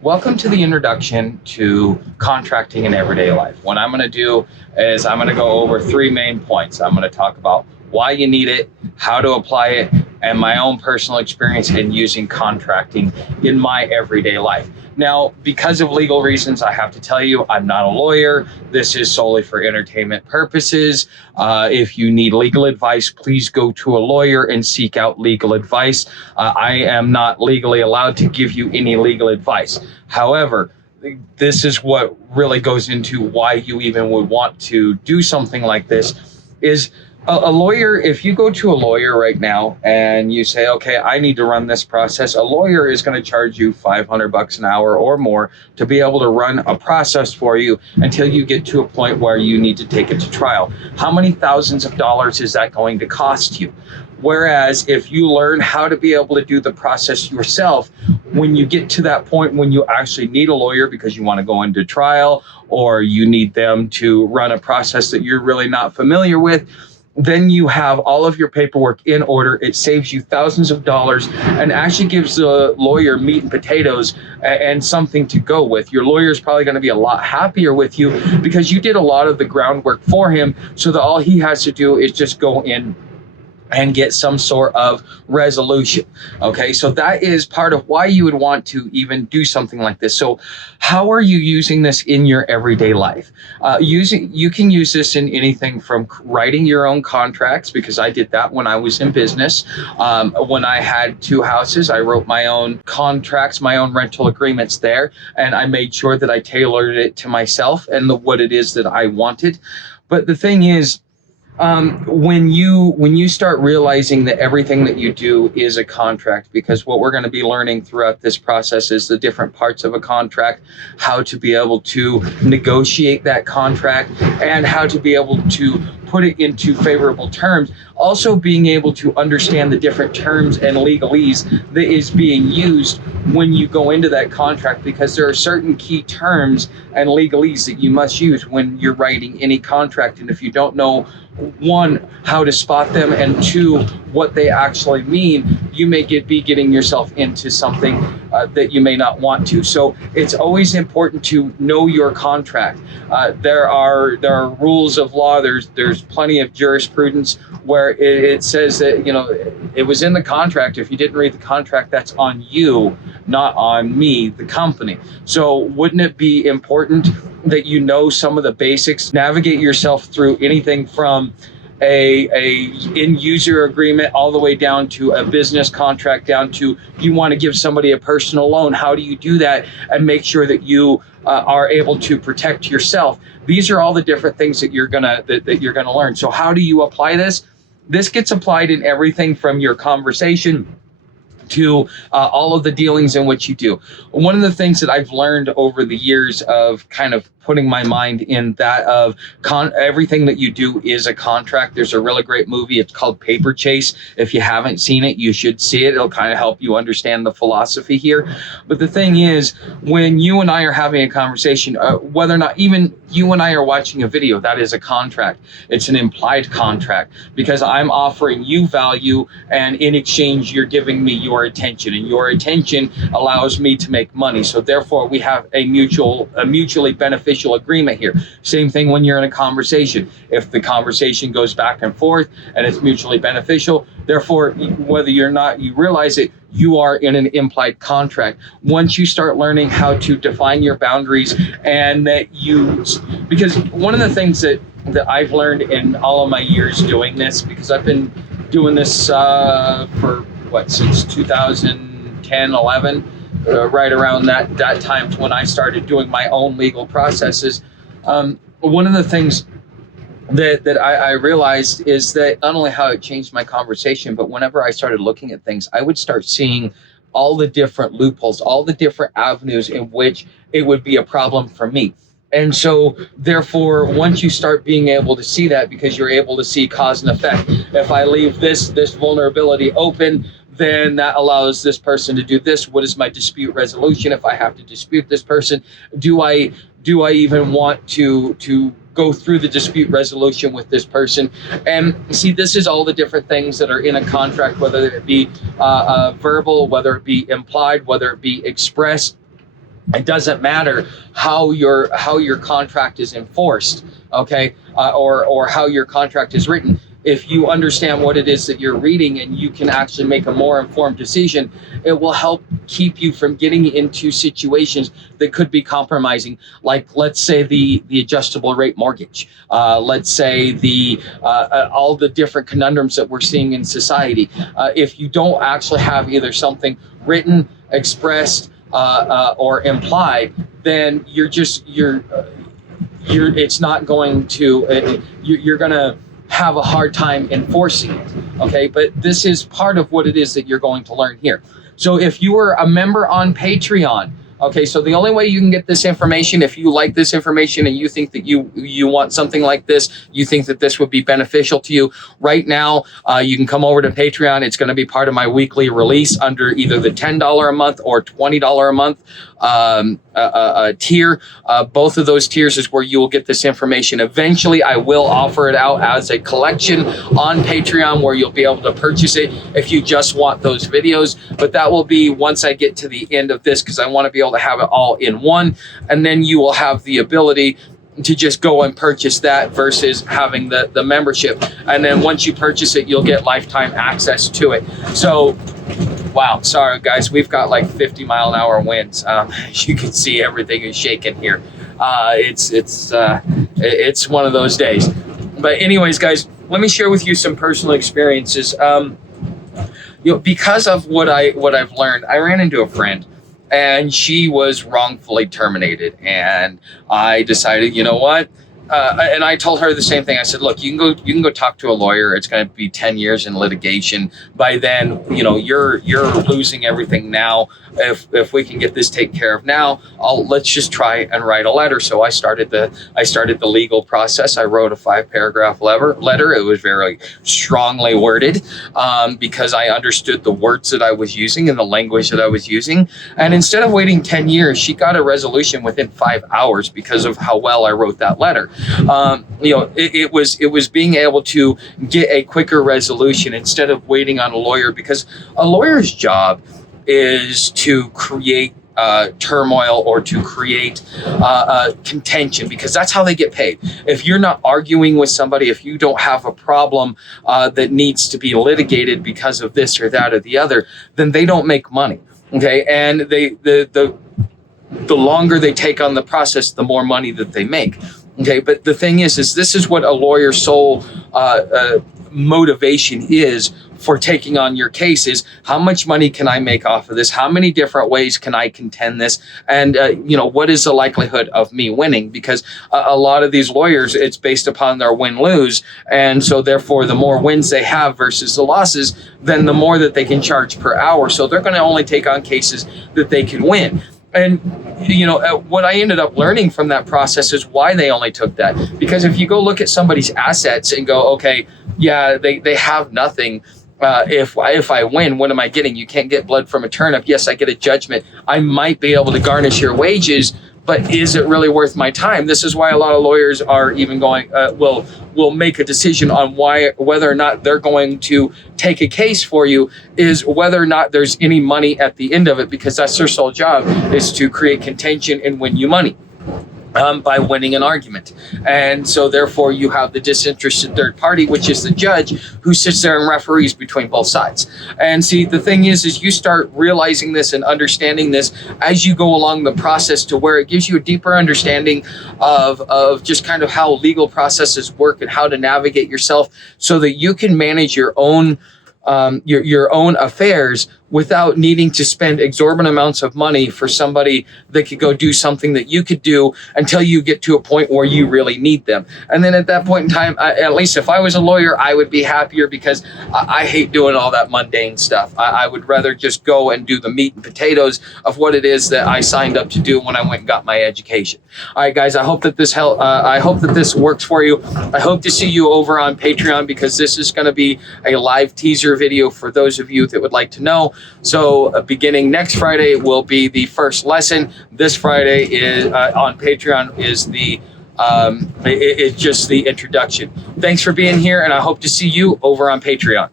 Welcome to the introduction to contracting in everyday life. What I'm going to do is I'm going to go over three main points. I'm going to talk about why you need it, how to apply it, and my own personal experience in using contracting in my everyday life. Now, because of legal reasons, I have to tell you, I'm not a lawyer. This is solely for entertainment purposes. If you need legal advice, please go to a lawyer and seek out legal advice. I am not legally allowed to give you any legal advice. However, this is what really goes into why you even would want to do something like this is a lawyer. If you go to a lawyer right now and you say, okay, I need to run this process, a lawyer is going to charge you $500 an hour or more to be able to run a process for you until you get to a point where you need to take it to trial. How many thousands of dollars is that going to cost you? Whereas if you learn how to be able to do the process yourself, when you get to that point when you actually need a lawyer because you want to go into trial or you need them to run a process that you're really not familiar with, then you have all of your paperwork in order. It saves you thousands of dollars and actually gives the lawyer meat and potatoes and something to go with. Your lawyer is probably going to be a lot happier with you because you did a lot of the groundwork for him, so that all he has to do is just go in and get some sort of resolution. Okay, so that is part of why you would want to even do something like this. So how are you using this in your everyday life? You can use this in anything from writing your own contracts, because I did that when I was in business. When I had two houses, I wrote my own contracts, my own rental agreements there, and I made sure that I tailored it to myself and what it is that I wanted. But the thing is, when you start realizing that everything that you do is a contract, because what we're going to be learning throughout this process is the different parts of a contract, how to be able to negotiate that contract, and how to be able to put it into favorable terms. Also being able to understand the different terms and legalese that is being used when you go into that contract, because there are certain key terms and legalese that you must use when you're writing any contract. And if you don't know, one, how to spot them, and two, what they actually mean, you may be getting yourself into something that you may not want to. So it's always important to know your contract. There are rules of law. There's plenty of jurisprudence where it says that, it was in the contract. If you didn't read the contract, that's on you, not on me, the company. So wouldn't it be important that you know some of the basics, navigate yourself through anything from a end user agreement all the way down to a business contract, down to you want to give somebody a personal loan. How do you do that and make sure that you are able to protect yourself? These are all the different things that you're gonna learn. So how do you apply this? This gets applied in everything from your conversation to all of the dealings in which you do. One of the things that I've learned over the years of kind of putting my mind in that of everything that you do is a contract. There's a really great movie. It's called Paper Chase. If you haven't seen it, you should see it. It'll kind of help you understand the philosophy here. But the thing is, when you and I are having a conversation, whether or not even you and I are watching a video, that is a contract. It's an implied contract, because I'm offering you value, and in exchange, you're giving me your attention, and your attention allows me to make money. So therefore, we have a mutually beneficial agreement here. Same thing when you're in a conversation. If the conversation goes back and forth and it's mutually beneficial, therefore, whether you're not, you realize it, you are in an implied contract. Once you start learning how to define your boundaries, and because one of the things that I've learned in all of my years doing this, because I've been doing this since 2010, 11, right around that time when I started doing my own legal processes. One of the things that I realized is that not only how it changed my conversation, but whenever I started looking at things, I would start seeing all the different loopholes, all the different avenues in which it would be a problem for me. And so therefore, once you start being able to see that, because you're able to see cause and effect, if I leave this vulnerability open, then that allows this person to do this. What is my dispute resolution? If I have to dispute this person, do I even want to go through the dispute resolution with this person? And see, this is all the different things that are in a contract, whether it be verbal, whether it be implied, whether it be expressed. It doesn't matter how your contract is enforced, okay, or how your contract is written. If you understand what it is that you're reading and you can actually make a more informed decision, it will help keep you from getting into situations that could be compromising. Like, let's say the adjustable rate mortgage. Let's say the all the different conundrums that we're seeing in society. If you don't actually have either something written, expressed, or implied, then it's not going to, you're going to have a hard time enforcing it. Okay, but this is part of what it is that you're going to learn here. So if you are a member on Patreon, okay, so the only way you can get this information, if you like this information and you think that you want something like this, you think that this would be beneficial to you, right now, you can come over to Patreon. It's going to be part of my weekly release under either the $10 a month or $20 a month tier. Both of those tiers is where you will get this information. Eventually, I will offer it out as a collection on Patreon where you'll be able to purchase it if you just want those videos. But that will be once I get to the end of this, because I want to be able to have it all in one, and then you will have the ability to just go and purchase that versus having the membership. And then once you purchase it, you'll get lifetime access to it. So, wow, sorry guys, we've got like 50-mile-an-hour winds. As you can see, everything is shaking here. It's one of those days. But anyways, guys, let me share with you some personal experiences. Because of what I've learned, I ran into a friend, and she was wrongfully terminated. And I decided, you know what? And I told her the same thing. I said, look, you can go talk to a lawyer. It's going to be 10 years in litigation. By then, you're losing everything now. If we can get this taken care of now, let's just try and write a letter. So I started the legal process. I wrote a 5-paragraph letter. It was very strongly worded because I understood the words that I was using and the language that I was using. And instead of waiting 10 years, she got a resolution within 5 hours because of how well I wrote that letter. It was being able to get a quicker resolution instead of waiting on a lawyer, because a lawyer's job is to create turmoil or to create contention, because that's how they get paid. If you're not arguing with somebody, if you don't have a problem that needs to be litigated because of this or that or the other, then they don't make money. Okay, and the longer they take on the process, the more money that they make. Okay, but the thing is this is what a lawyer's sole motivation is for taking on your case, is how much money can I make off of this? How many different ways can I contend this? And, what is the likelihood of me winning? Because a lot of these lawyers, it's based upon their win-lose. And so therefore, the more wins they have versus the losses, then the more that they can charge per hour. So they're going to only take on cases that they can win. And, what I ended up learning from that process is why they only took that. Because if you go look at somebody's assets and go, okay, yeah, they have nothing. If I win, what am I getting? You can't get blood from a turnip. Yes, I get a judgment. I might be able to garnish your wages, but is it really worth my time? This is why a lot of lawyers are even going, will make a decision on whether or not they're going to take a case for you, is whether or not there's any money at the end of it, because that's their sole job, is to create contention and win you money. By winning an argument. And so therefore you have the disinterested third party, which is the judge, who sits there and referees between both sides. And see, the thing is you start realizing this and understanding this as you go along the process, to where it gives you a deeper understanding of just kind of how legal processes work and how to navigate yourself, so that you can manage your own affairs without needing to spend exorbitant amounts of money for somebody that could go do something that you could do until you get to a point where you really need them. And then at that point in time, at least if I was a lawyer, I would be happier, because I hate doing all that mundane stuff. I would rather just go and do the meat and potatoes of what it is that I signed up to do when I went and got my education. All right, guys, I hope that this I hope that this works for you. I hope to see you over on Patreon, because this is going to be a live teaser video for those of you that would like to know. So beginning next Friday will be the first lesson. This Friday is on Patreon is it's just the introduction. Thanks for being here, and I hope to see you over on Patreon.